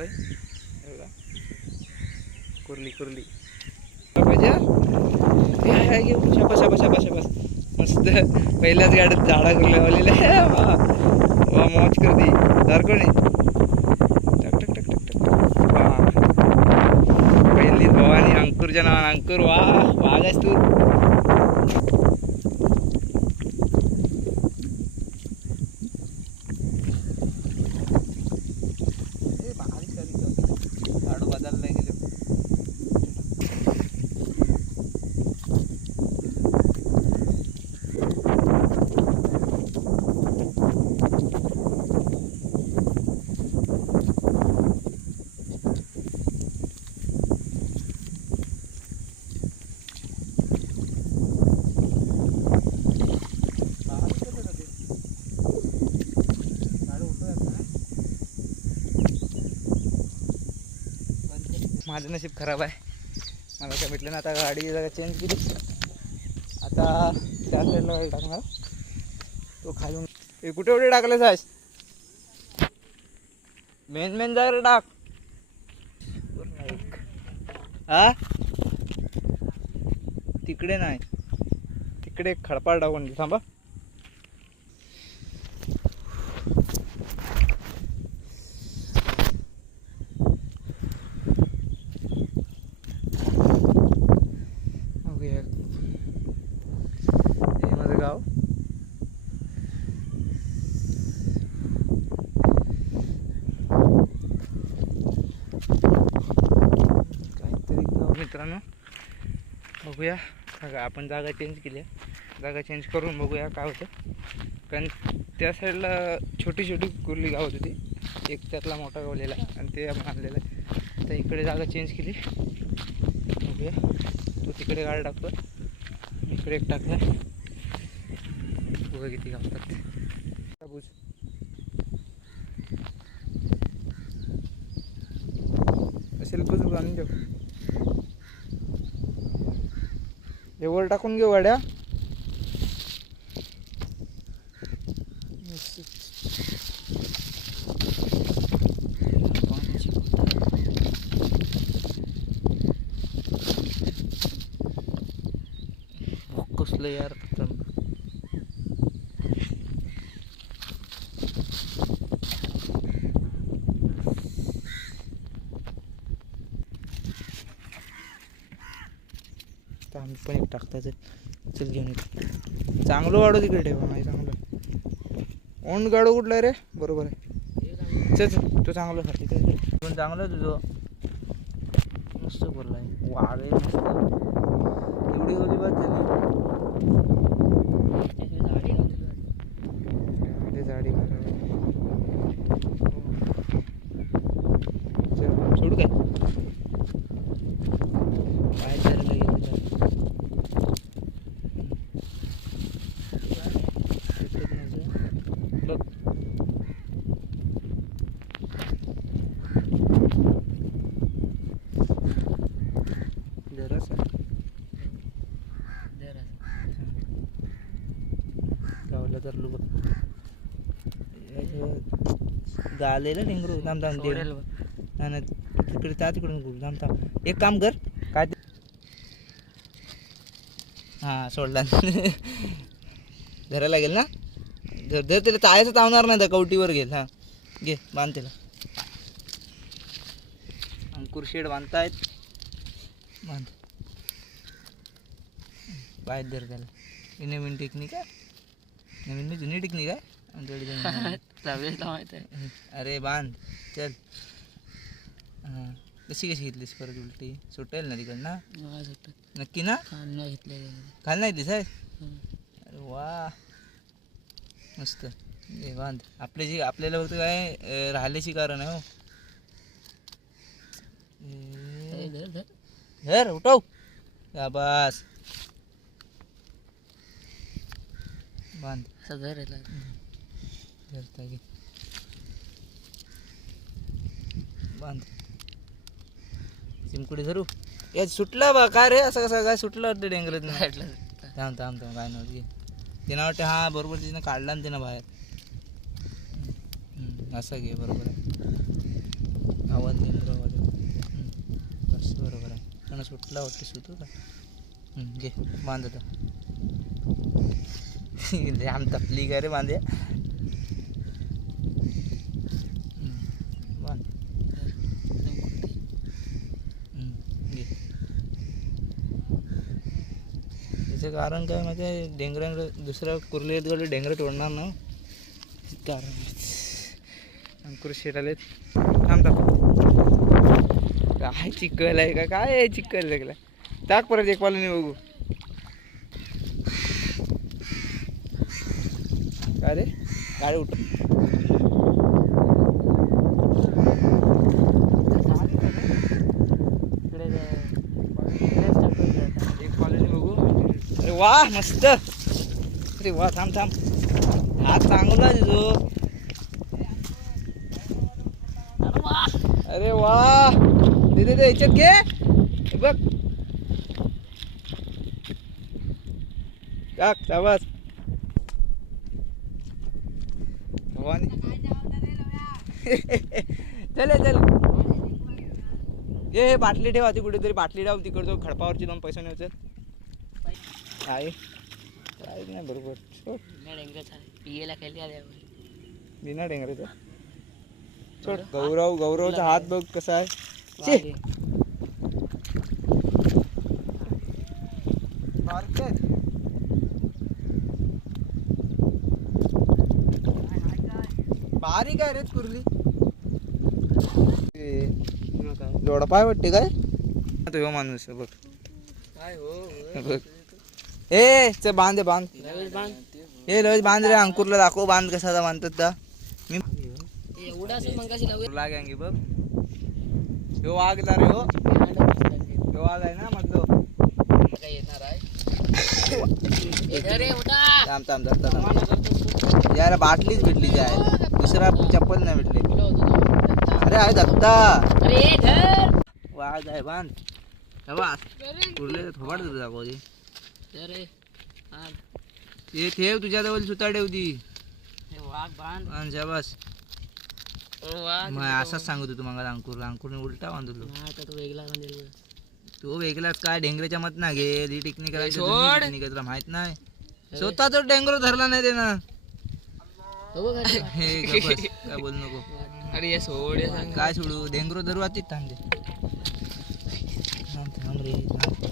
चालू आहे. बघा. कुर्ली कुर्ली. पाहिजे आहे, आहे, शाबास मस्त. पहिल्याच गाडीत झाडा कुर्ली लावलेले वा. वा मौज करते दारकोणी टक टक टक टक टक वा. पहिली भवानी अंकुरच्या नावानं अंकुर. वा आहेस तू ए, भारी चालली चालली. झाडू बदलला नाही गेलो माझं नशीब खराब आहे. मला काय भेटलं ना आता गाडी जरा चेंज केली. आता त्या साईडला गाडी टाकणार. तो खालून. हे कुठे कुठे टाकले सायस मेन मेन जागा टाक. हा? तिकडे नाही. तिकडे खडपाड खडपाळ टाकून थांबा. बघूया. बघा आपण जागा चेंज केली जागा चेंज करून बघूया काय होतं. कारण त्या साईडला छोटी छोटी कुर्ली गावत होती एक त्यातला मोठा गावलेला आणि ते आपण आणलेलं आहे. तर इकडे जागा चेंज केली. बघूया. तो तिकडे गाडी टाकतो इकडे एक टाकला बघा किती गावतात टरबूज. असेल बुजुर्ग आणून देऊ. हे वर टाकून घेऊ गाड्या. कसलं यार. मस्त तर आम्ही पण एक टाकताच आहे. चल घेऊन येतो. चांगलं वाढव तिकडे ठेवा नाही चांगलं. ओंड गाडू कुठलं आहे रे? बरोबर आहे. चल चल तो चांगलं खाते पण चांगलं आहे तुझं. मस्त बोललाय. आहे वाघ आहे मस्त एवढी गोली बाद झाली अरे झाडी खराब चल, सोडू काय बाहेर जायला गेलं बघ जरासा गावला तर लोक गालेलं डेंगरू थांब थांब दे. तिकडे त्या तिकडून गुरु थांब थांब. एक काम कर. काय ते- हा सोडला. धरायला लागेल ना? धर धर त्याला चाळायचं चावणार नाही त्या कवटीवर घेल हा. घे बांध त्याला अंकुर शेड बांधतायत. बांध. बाहेर धर त्याला. ही नवीन टेक्निक आहे. नवीन मी जुनी टेक्निक आहे. अरे बांध चल। हां कशी कशी घेतलीस परत उलटी। सुटेल ना तिकडनं नक्की ना? खाल नाही दिस अरे वा मस्त। हे बांध। आपले जे आपल्याला फक्त काय अं, राहिल्याची कारण आहे हो। धर उठव। शाबास बांध। धरता घे बांध चिमकुडी धरू या सुटला बा काय रे असं कसं काय सुटलं वाटतं डेंगरत थांब थांब थांब काय नव्हतं तिनं वाटतं हा बरोबर तिनं काढला ना तिनं बाहेर असं घे बरोबर आहे आवाज आवाज हम्म. बस बरोबर आहे पण सुटला वाटतं सुटू का घे बांध आता जाम तपली का रे बांध्या हम्म, बांध हम्म, घे त्याचं कारण काय माहिती आहे? डेंगरांकडे दुसऱ्या कुर्ले गेले तोडणार ना कारण अंकुर शेट आलेत काय चिकल आहे का? काय आहे चिकल लागला टाक परत एक पालन बघू. काय रे? गाडी उठ एक कॉलनी बघू अरे वा मस्त. अरे वा थांब थांब. हा चांगला आहे अरे वा. दे दे याच्यात घे. बघ. टाक शाबास भवानी. चल चल. ये हे बाटली ठेवा ती कुठेतरी बाटली ठेवा तिकडचं खडपावरची दोन पैसे नाही काय काय नाही बरोबर. सोड पियेला खेळली आले बिना डेंगरेचा सोड गौरव गौरवचा हात बघ कसा आहे. बारके आहे रेच कुर्ली? जोडपाय वाटते काय? तो माणूस आहे बघ. काय हो हे बघ. ए च बांध बांध. हे रज बांध रे अंकुरला दाखव बांध कसा बांधतात मी लागेंगे बघ. ह्यो वाघला रे हो ह्यो वाघ आहे ना काय येणार आहे थांब थांब. यार बाटलीच भेटली जाय दुसरा चप्पल नाही भेटले. अरे आहे दत्ता. वाघ आहे बांध. बघ, कुर्ले थोबाड दाखव ते ठेव तुझ्या जवळ सुता ठेव ती. हे बांध. शाबास मग असंच सांगत होतो मग अंकुरला अंकुरने उलटा बांधलो. तो वेगळाच काय डेंगरेच्या मत ना घे ती टिकनी करायची सोड. जुनी टिकनी तुला माहीत नाही. स्वतः तो डेंगरो धरला नाही ते ना हो. हे काय बोलू नको. अरे हे सोड हे काय सोडू डेंगरो धरू आतीच थांबते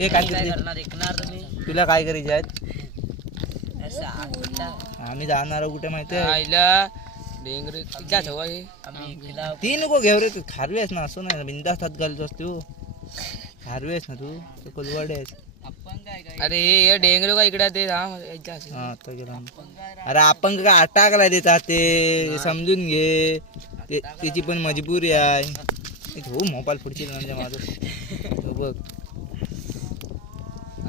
ए काय करते? करणार? ऐकणार तुम्ही तुला काय करायचे आहेत? असं आम्ही जाणार आहोत कुठे माहिती आहे? आईला डेंगरे हे आम्ही ती नको घेऊ रे तू खारवी आहेस ना असं नाही. ना बिंदास हात घालतोस तू. खारवी आहेस ना तू. तू कोलवाडे आहेस. अरे हे डेंगरे का इकडे ते हा अरे आपण काय अटाकला देतात ते समजून घे. ते- त्याची पण मजबुरी आहे. हो मोबाईल पुढची म्हणजे माझं तो बघ.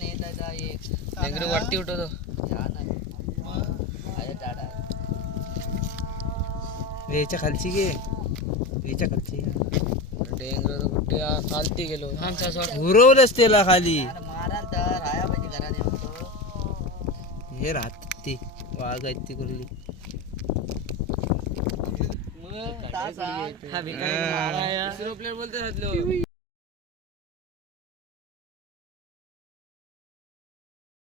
डेंगरो वरती उठवतो. रे, याच्या खालची घे. याच्या खालची डेंगरो तर कुठे खालती गेलो. उरवलंच त्याला खाली. हे राहत ती वाघ आहेत ती कुर्ली हा. मारा प्लेअर बोलतो